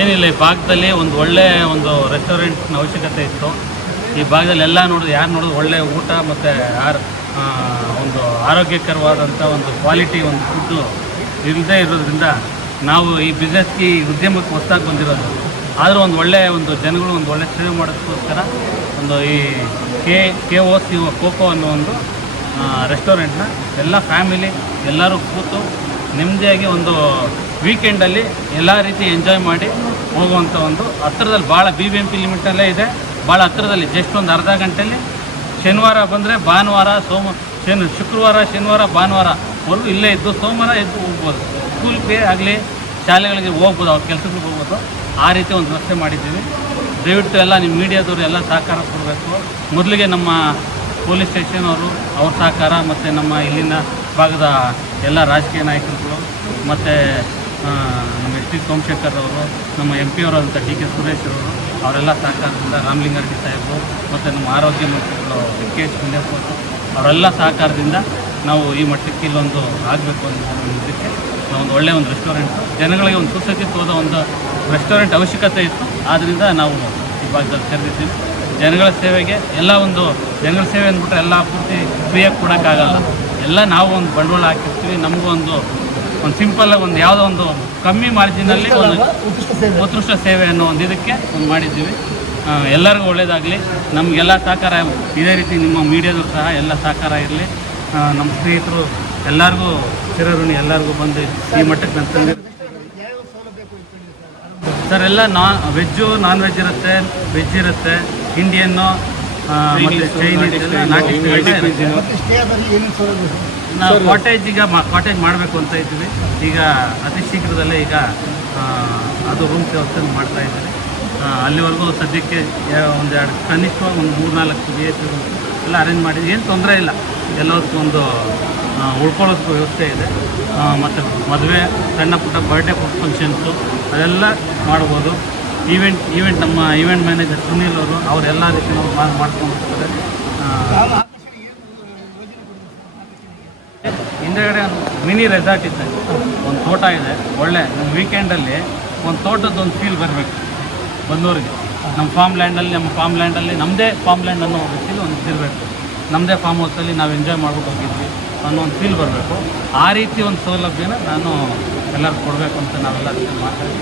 ಏನಿಲ್ಲ, ಈ ಭಾಗದಲ್ಲಿ ಒಂದು ಒಳ್ಳೆ ಒಂದು ರೆಸ್ಟೋರೆಂಟ್ನ ಅವಶ್ಯಕತೆ ಇತ್ತು. ಈ ಭಾಗದಲ್ಲಿ ಎಲ್ಲ ನೋಡಿದ್ರು, ಯಾರು ನೋಡಿದ್ರು ಒಳ್ಳೆ ಊಟ ಮತ್ತು ಆರ್ ಒಂದು ಆರೋಗ್ಯಕರವಾದಂಥ ಒಂದು ಕ್ವಾಲಿಟಿ ಒಂದು ಫುಡ್ಡು ಇಲ್ಲದೆ ಇರೋದ್ರಿಂದ ನಾವು ಈ ಬಿಸ್ನೆಸ್ಗೆ ಈ ಉದ್ಯಮಕ್ಕೆ ಹೊಸ್ದಾಗಿ ಬಂದಿರೋದು. ಆದರೂ ಒಂದು ಒಳ್ಳೆಯ ಒಂದು ಜನಗಳು ಒಂದು ಒಳ್ಳೆ ಸೇವೆ ಮಾಡೋದಕ್ಕೋಸ್ಕರ ಒಂದು ಈ K K O C coco ಅನ್ನೋ ಒಂದು ರೆಸ್ಟೋರೆಂಟ್ನ ಎಲ್ಲ ಫ್ಯಾಮಿಲಿ ಎಲ್ಲರೂ ಕೂತು ನೆಮ್ಮದಿಯಾಗಿ ಒಂದು ವೀಕೆಂಡಲ್ಲಿ ಎಲ್ಲ ರೀತಿ ಎಂಜಾಯ್ ಮಾಡಿ ಹೋಗುವಂಥ ಒಂದು ಹತ್ತಿರದಲ್ಲಿ ಭಾಳ ಬಿ ಬಿ ಎಂ ಪಿ ಲಿಮಿಟಲ್ಲೇ ಇದೆ. ಭಾಳ ಹತ್ತಿರದಲ್ಲಿ ಜಸ್ಟ್ ಒಂದು ಅರ್ಧ ಗಂಟೆಯಲ್ಲಿ ಶನಿವಾರ ಬಂದರೆ ಭಾನುವಾರ, ಸೋಮ, ಶನಿ, ಶುಕ್ರವಾರ, ಶನಿವಾರ, ಭಾನುವಾರ ಒಂದು ಇಲ್ಲೇ ಇದ್ದು ಸೋಮವಾರ ಎದ್ದು ಹೋಗ್ಬೋದು. ಸ್ಕೂಲ್ಗೆ ಆಗಲಿ, ಶಾಲೆಗಳಿಗೆ ಹೋಗ್ಬೋದು, ಅವ್ರ ಕೆಲಸಗಳಿಗೆ ಹೋಗ್ಬೋದು. ಆ ರೀತಿ ಒಂದು ವ್ಯವಸ್ಥೆ ಮಾಡಿದ್ದೀವಿ. ದಯವಿಟ್ಟು ಎಲ್ಲ ನಿಮ್ಮ ಮೀಡಿಯಾದವರು ಎಲ್ಲ ಸಹಕಾರ ಕೊಡಬೇಕು. ಮೊದಲಿಗೆ ನಮ್ಮ ಪೊಲೀಸ್ ಸ್ಟೇಷನ್ ಅವರು, ಅವ್ರ ಸಹಕಾರ, ಮತ್ತು ನಮ್ಮ ಇಲ್ಲಿನ ಭಾಗದ ಎಲ್ಲ ರಾಜಕೀಯ ನಾಯಕರುಗಳು, ಮತ್ತು ನಮ್ಮ ಎಚ್ ಪಿ ಸೋಮಶೇಖರ್ ಅವರು, ನಮ್ಮ ಎಂ ಪಿ ಅವರಾದಂಥ ಡಿ ಕೆ ಸುರೇಶ್ ಅವರು, ಅವರೆಲ್ಲ ಸಹಕಾರದಿಂದ ರಾಮಲಿಂಗಾರೆಡ್ಡಿ ಸಾಹೇಬರು ಮತ್ತು ನಮ್ಮ ಆರೋಗ್ಯ ಮಂತ್ರಿಗಳು ಕೆ ಎಚ್ ಕುಂದೇಪ್ಪ ಅವರೆಲ್ಲ ಸಹಕಾರದಿಂದ ನಾವು ಈ ಮಟ್ಟಕ್ಕೆ ಇಲ್ಲೊಂದು ಆಗಬೇಕು ಅನ್ನೋದಕ್ಕೆ ಒಂದು ಒಳ್ಳೆಯ ಒಂದು ರೆಸ್ಟೋರೆಂಟ್ ಜನಗಳಿಗೆ ಒಂದು ಸುಸಜ್ಜಿತವಾದ ಒಂದು ರೆಸ್ಟೋರೆಂಟ್ ಅವಶ್ಯಕತೆ ಇತ್ತು. ಆದ್ದರಿಂದ ನಾವು ಈ ಭಾಗದಲ್ಲಿ ತೆರೆದಿದ್ದೀವಿ ಜನಗಳ ಸೇವೆಗೆ ಎಲ್ಲ ಒಂದು, ಜನಗಳ ಸೇವೆ ಅಂದ್ಬಿಟ್ರೆ ಎಲ್ಲ ಪೂರ್ತಿ ಫ್ರೀಯಾಗಿ ಕೊಡೋಕ್ಕಾಗಲ್ಲ. ಎಲ್ಲ ನಾವು ಒಂದು ಬಂಡವಾಳ ಹಾಕಿರ್ತೀವಿ. ನಮಗೂ ಒಂದು ಒಂದು ಸಿಂಪಲ್ಲಾಗಿ ಒಂದು ಯಾವುದೋ ಒಂದು ಕಮ್ಮಿ ಮಾರ್ಜಿನಲ್ಲಿ ಒಂದು ಉತ್ಕೃಷ್ಟ ಸೇವೆ. ಅನ್ನೋ ಒಂದು ಇದಕ್ಕೆ ಒಂದು ಮಾಡಿದ್ದೀವಿ. ಎಲ್ಲರಿಗೂ ಒಳ್ಳೆಯದಾಗಲಿ ನಮಗೆಲ್ಲ ಸಹಕಾರ ಇದೇ ರೀತಿ ನಿಮ್ಮ ಮೀಡಿಯಾದ್ರು ಸಹ ಎಲ್ಲ ಸಹಕಾರ ಇರಲಿ. ನಮ್ಮ ಸ್ನೇಹಿತರು ಎಲ್ಲರಿಗೂ ಚಿರಋಣಿ ಎಲ್ಲರಿಗೂ ಬಂದು ಈ ಮಟ್ಟಕ್ಕೆ ನಾನು ತಂದಿರ್ತೀನಿ ಸರ್ ಎಲ್ಲ ನಾನ್ ವೆಜ್ಜು ನಾನ್ ವೆಜ್ ಇರುತ್ತೆ ವೆಜ್ ಇರುತ್ತೆ ಇಂಡಿಯನ್ನು ಮತ್ತು ಚೈನೀಸ್ ಎಲ್ಲ ನಾಟಿ ನಾವು ಕಾಟೇಜ್ ಈಗ ಕಾಟೇಜ್ ಮಾಡಬೇಕು ಅಂತ ಇದ್ದೀವಿ. ಈಗ ಅತಿ ಶೀಘ್ರದಲ್ಲೇ ಈಗ ಅದು ರೂಮ್ ವ್ಯವಸ್ಥೆ ಮಾಡ್ತಾ ಇದ್ದೀವಿ ಅಲ್ಲಿವರೆಗೂ ಸದ್ಯಕ್ಕೆ ಒಂದೆರಡು ಒಂದು ಎರಡು ಕನಿಷ್ಠ ಒಂದು ಮೂರು ನಾಲ್ಕು ಬಿ ಎಚ್ ಎಲ್ಲ ಅರೇಂಜ್ ಮಾಡಿದ್ವಿ ಏನು ತೊಂದರೆ ಇಲ್ಲ. ಎಲ್ಲದಕ್ಕೂ ಒಂದು ಉಳ್ಕೊಳ್ಳೋದಕ್ಕೂ ವ್ಯವಸ್ಥೆ ಇದೆ. ಮತ್ತು ಮದುವೆ ಸಣ್ಣ ಪುಟ್ಟ ಬರ್ಡೇ ಫಂಕ್ಷನ್ಸು ಅದೆಲ್ಲ ಮಾಡ್ಬೋದು. ಈವೆಂಟ್ ಈವೆಂಟ್ ನಮ್ಮ ಈವೆಂಟ್ ಮ್ಯಾನೇಜರ್ ಸುನೀಲ್ ಅವರು ಅವರೆಲ್ಲ ರೀತಿ ನಾವು ಮಾಡ್- ಮಾಡ್ಕೊಂಡು ಹೋಗ್ತಾರೆ ಆ, ಹಿಂದೆಗಡೆ ಒಂದು ಮಿನಿ ರೆಸಾರ್ಟ್ ಇದೆ. ಒಂದು ತೋಟ ಇದೆ. ಒಳ್ಳೆ ನಮ್ಮ ವೀಕೆಂಡಲ್ಲಿ ಒಂದು ತೋಟದ ಒಂದು ಫೀಲ್ ಬರಬೇಕು ಬಂದವ್ರಿಗೆ ನಮ್ಮ ಫಾರ್ಮ್ ಲ್ಯಾಂಡಲ್ಲಿ ನಮ್ಮ ಫಾರ್ಮ್ ಲ್ಯಾಂಡಲ್ಲಿ ನಮ್ಮದೇ ಫಾರ್ಮ್ ಲ್ಯಾಂಡ್ ಅನ್ನೋ ಫೀಲ್ ಒಂದು ಇರಬೇಕು. ನಮ್ಮದೇ ಫಾರ್ಮ್ ಹೌಸಲ್ಲಿ ನಾವು ಎಂಜಾಯ್ ಮಾಡ್ಬೇಕು ಹೋಗಿದ್ವಿ ಅನ್ನೋ ಒಂದು ಫೀಲ್ ಬರಬೇಕು. ಆ ರೀತಿ ಒಂದು ಸೌಲಭ್ಯನ ನಾನು ಎಲ್ಲರಿಗೂ ಕೊಡಬೇಕು ಅಂತ ನಾವೆಲ್ಲ ಮಾತಾಡಿ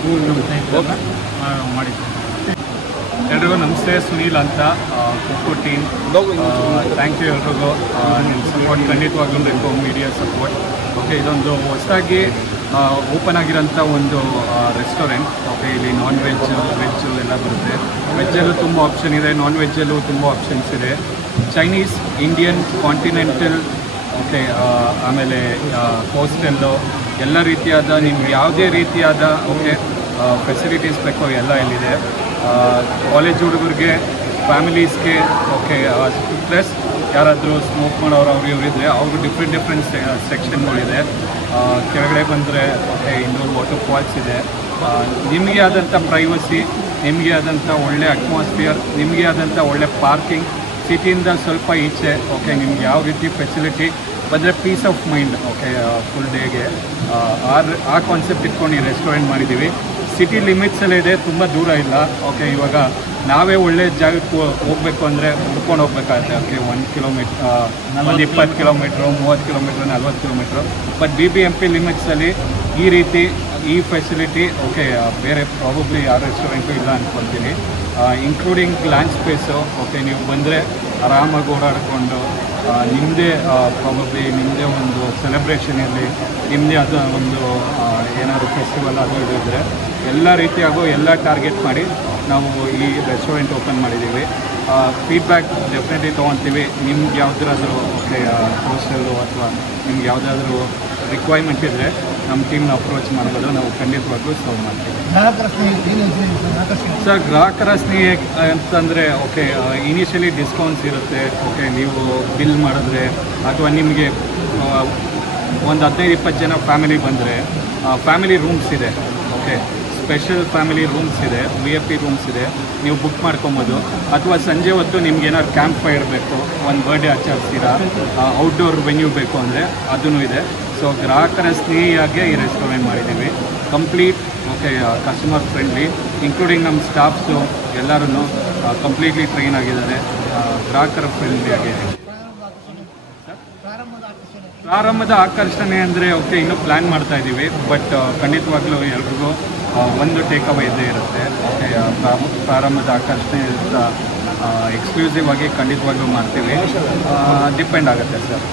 ಮಾಡಿದ್ದೀವಿ. ಎಲ್ರಿಗೂ ನಮಸ್ತೆ ಸುನೀಲ್ ಅಂತ ಖೋಖೋ ಟೀಮ್. ಥ್ಯಾಂಕ್ ಯು ಎಲ್ರಿಗೂ. ನಿಮ್ಮ ಸಪೋರ್ಟ್ ಖಂಡಿತವಾಗ್ಲೂ ಬೇಕು ಮೀಡಿಯಾ ಸಪೋರ್ಟ್ ಓಕೆ ಇದೊಂದು ಹೊಸದಾಗಿ ಓಪನ್ ಆಗಿರೋಂಥ ಒಂದು ರೆಸ್ಟೋರೆಂಟ್ ಓಕೆ ಇಲ್ಲಿ ನಾನ್ ವೆಜ್ ವೆಜ್ಜು ಎಲ್ಲ ಬರುತ್ತೆ. ವೆಜ್ಜಲ್ಲೂ ತುಂಬ ಆಪ್ಷನ್ ಇದೆ ನಾನ್ ವೆಜ್ಜಲ್ಲೂ ತುಂಬ ಆಪ್ಷನ್ಸ್ ಇದೆ. ಚೈನೀಸ್ ಇಂಡಿಯನ್ ಕಾಂಟಿನೆಂಟಲ್ ಓಕೆ ಆಮೇಲೆ ಹೋಸ್ಟೆಲ್ಲು ಎಲ್ಲ ರೀತಿಯಾದ ನಿಮ್ಗೆ ಯಾವುದೇ ರೀತಿಯಾದ ಓಕೆ ಫೆಸಿಲಿಟೀಸ್ ಬೇಕೋ ಎಲ್ಲ ಇಲ್ಲಿದೆ. ಕಾಲೇಜ್ ಹುಡುಗರಿಗೆ ಫ್ಯಾಮಿಲೀಸ್ಗೆ ಓಕೆ ಪ್ಲಸ್ ಯಾರಾದರೂ ಸ್ಮೋಕ್ ಮಾಡೋರು ಅವ್ರು ಇವ್ರು ಇದ್ದರೆ ಅವ್ರಿಗೆ ಡಿಫ್ರೆಂಟ್ ಡಿಫ್ರೆಂಟ್ ಸೆಕ್ಷನ್ಗಳಿದೆ ಕೆಳಗಡೆ ಬಂದರೆ ಓಕೆ ಇಂಡೋರ್ ವಾಟರ್ ಫಾಲ್ಸ್ ಇದೆ. ನಿಮಗೆ ಆದಂಥ ಪ್ರೈವಸಿ ನಿಮಗೆ ಆದಂಥ ಒಳ್ಳೆ ಅಟ್ಮಾಸ್ಫಿಯರ್ ನಿಮಗೆ ಆದಂಥ ಒಳ್ಳೆ ಪಾರ್ಕಿಂಗ್ ಸಿಟಿಯಿಂದ ಸ್ವಲ್ಪ ಈಚೆ ಓಕೆ ನಿಮ್ಗೆ ಯಾವ ರೀತಿ ಫೆಸಿಲಿಟಿ ಬಂದರೆ peace of mind okay full ಡೇಗೆ ಆ ಆ ಕಾನ್ಸೆಪ್ಟ್ ಇಟ್ಕೊಂಡು ರೆಸ್ಟೋರೆಂಟ್ ಮಾಡಿದ್ದೀವಿ. ಸಿಟಿ ಲಿಮಿಟ್ಸಲ್ಲಿ ಇದೆ ತುಂಬ ದೂರ ಇಲ್ಲ. ಓಕೆ ಇವಾಗ ನಾವೇ ಒಳ್ಳೆ ಜಾಗಕ್ಕೆ ಹೋಗಬೇಕು ಅಂದರೆ ಹುಡ್ಕೊಂಡು ಹೋಗ್ಬೇಕಾಗುತ್ತೆ. ಓಕೆ ಒಂದು ಕಿಲೋಮೀಟ್ರ್ ಒಂದು ಇಪ್ಪತ್ತು ಕಿಲೋಮೀಟ್ರು ಮೂವತ್ತು ಕಿಲೋಮೀಟ್ರ್ ನಲ್ವತ್ತು kilometre but B B M P ಲಿಮಿಟ್ಸಲ್ಲಿ ಈ ರೀತಿ ಈ ಫೆಸಿಲಿಟಿ ಓಕೆ ಬೇರೆ ಪ್ರಾಬಬ್ಲಿ ಯಾವ ರೆಸ್ಟೋರೆಂಟು ಇಲ್ಲ ಅಂದ್ಕೊಳ್ತೀನಿ ಇನ್ಕ್ಲೂಡಿಂಗ್ ಲ್ಯಾಂಡ್ ಸ್ಪೇಸು ಓಕೆ ನೀವು ಬಂದರೆ ಆರಾಮಾಗಿ ಓಡಾಡಿಕೊಂಡು ನಿಮ್ಮದೇ ಪ್ರಾಬಬ್ಲಿ ನಿಮ್ಮದೇ ಒಂದು ಸೆಲೆಬ್ರೇಷನ್ ಇರಲಿ ನಿಮ್ಮದೇ ಆದ ಒಂದು ಏನಾದ್ರು ಫೆಸ್ಟಿವಲ್ ಅದು ಇದು ಇದ್ದರೆ ಎಲ್ಲ ರೀತಿಯಾಗೂ ಎಲ್ಲ ಟಾರ್ಗೆಟ್ ಮಾಡಿ ನಾವು ಈ ರೆಸ್ಟೋರೆಂಟ್ ಓಪನ್ ಮಾಡಿದ್ದೀವಿ. ಫೀಡ್ಬ್ಯಾಕ್ ಡೆಫಿನೆಟ್ಲಿ ತೊಗೊತೀವಿ ನಿಮ್ಗೆ ಯಾವುದಾದ್ರೂ ಓಕೆ ಹೋಸ್ಟೆಲ್ಲು ಅಥವಾ ನಿಮ್ಗೆ ಯಾವುದಾದ್ರೂ ರಿಕ್ವೈರ್ಮೆಂಟ್ ಇದ್ದರೆ ನಮ್ಮ ಟೀಮ್ನ ಅಪ್ರೋಚ್ ಮಾಡ್ಬೋದು. ನಾವು ಖಂಡಿತವಾಗ್ಲೂ ಸರ್ವ್ ಮಾಡ್ತೀವಿ. ಸರ್? ಗ್ರಾಹಕರ ಸ್ನೇಹಿ. ಅಂತಂದರೆ ಓಕೆ ಇನಿಷಿಯಲಿ ಡಿಸ್ಕೌಂಟ್ಸ್ ಇರುತ್ತೆ. ಓಕೆ ನೀವು ಬಿಲ್ ಮಾಡಿದ್ರೆ ಅಥವಾ ನಿಮಗೆ ಒಂದು ಹದಿನೈದು ಇಪ್ಪತ್ತು ಜನ ಫ್ಯಾಮಿಲಿ ಬಂದರೆ ಫ್ಯಾಮಿಲಿ ರೂಮ್ಸ್ ಇದೆ. ಓಕೆ ಸ್ಪೆಷಲ್ ಫ್ಯಾಮಿಲಿ ರೂಮ್ಸ್ ಇದೆ ವಿ ಎಫ್ ಪಿ ರೂಮ್ಸ್ ಇದೆ. ನೀವು ಬುಕ್ ಮಾಡ್ಕೊಬೋದು. ಅಥವಾ ಸಂಜೆ ಹೊತ್ತು ನಿಮ್ಗೆ ಕ್ಯಾಂಪ್ ಫೈರ್ ಬೇಕು, ಒಂದು ಬರ್ಡೇ ಆಚರಿಸ್ತೀರಾ ಔಟ್ಡೋರ್ ವೆನ್ಯೂ ಬೇಕು ಅಂದರೆ ಅದೂ ಇದೆ. ಸೊ ಗ್ರಾಹಕರ ಸ್ನೇಹಿಯಾಗೆ ಈ ರೆಸ್ಟೋರೆಂಟ್ ಮಾಡಿದ್ದೀವಿ. Complete okay customer friendly including ನಮ್ಮ ಸ್ಟಾಫ್ಸು ಎಲ್ಲರೂ ಕಂಪ್ಲೀಟ್ಲಿ ಟ್ರೈನ್ ಆಗಿದ್ದಾರೆ. ಗ್ರಾಹಕರ ಫ್ರೆಂಡ್ಲಿ ಆಗಿದೆ ಪ್ರಾರಂಭದ ಆಕರ್ಷಣೆ ಅಂದರೆ ಓಕೆ, ಇನ್ನೂ ಪ್ಲ್ಯಾನ್ ಮಾಡ್ತಾ ಇದ್ದೀವಿ ಬಟ್ ಖಂಡಿತವಾಗ್ಲೂ ಎಲ್ರಿಗೂ ಒಂದು ಟೇಕ್ ಅವೇ ಇದ್ದೇ ಇರುತ್ತೆ. ಓಕೆ ಪ್ರಾರಂಭದ ಆಕರ್ಷಣೆ ಎಕ್ಸ್ಕ್ಲೂಸಿವ್ ಆಗಿ ಖಂಡಿತವಾಗ್ಲೂ ಮಾಡ್ತೀವಿ. ಡಿಪೆಂಡ್ ಆಗುತ್ತೆ ಸರ್.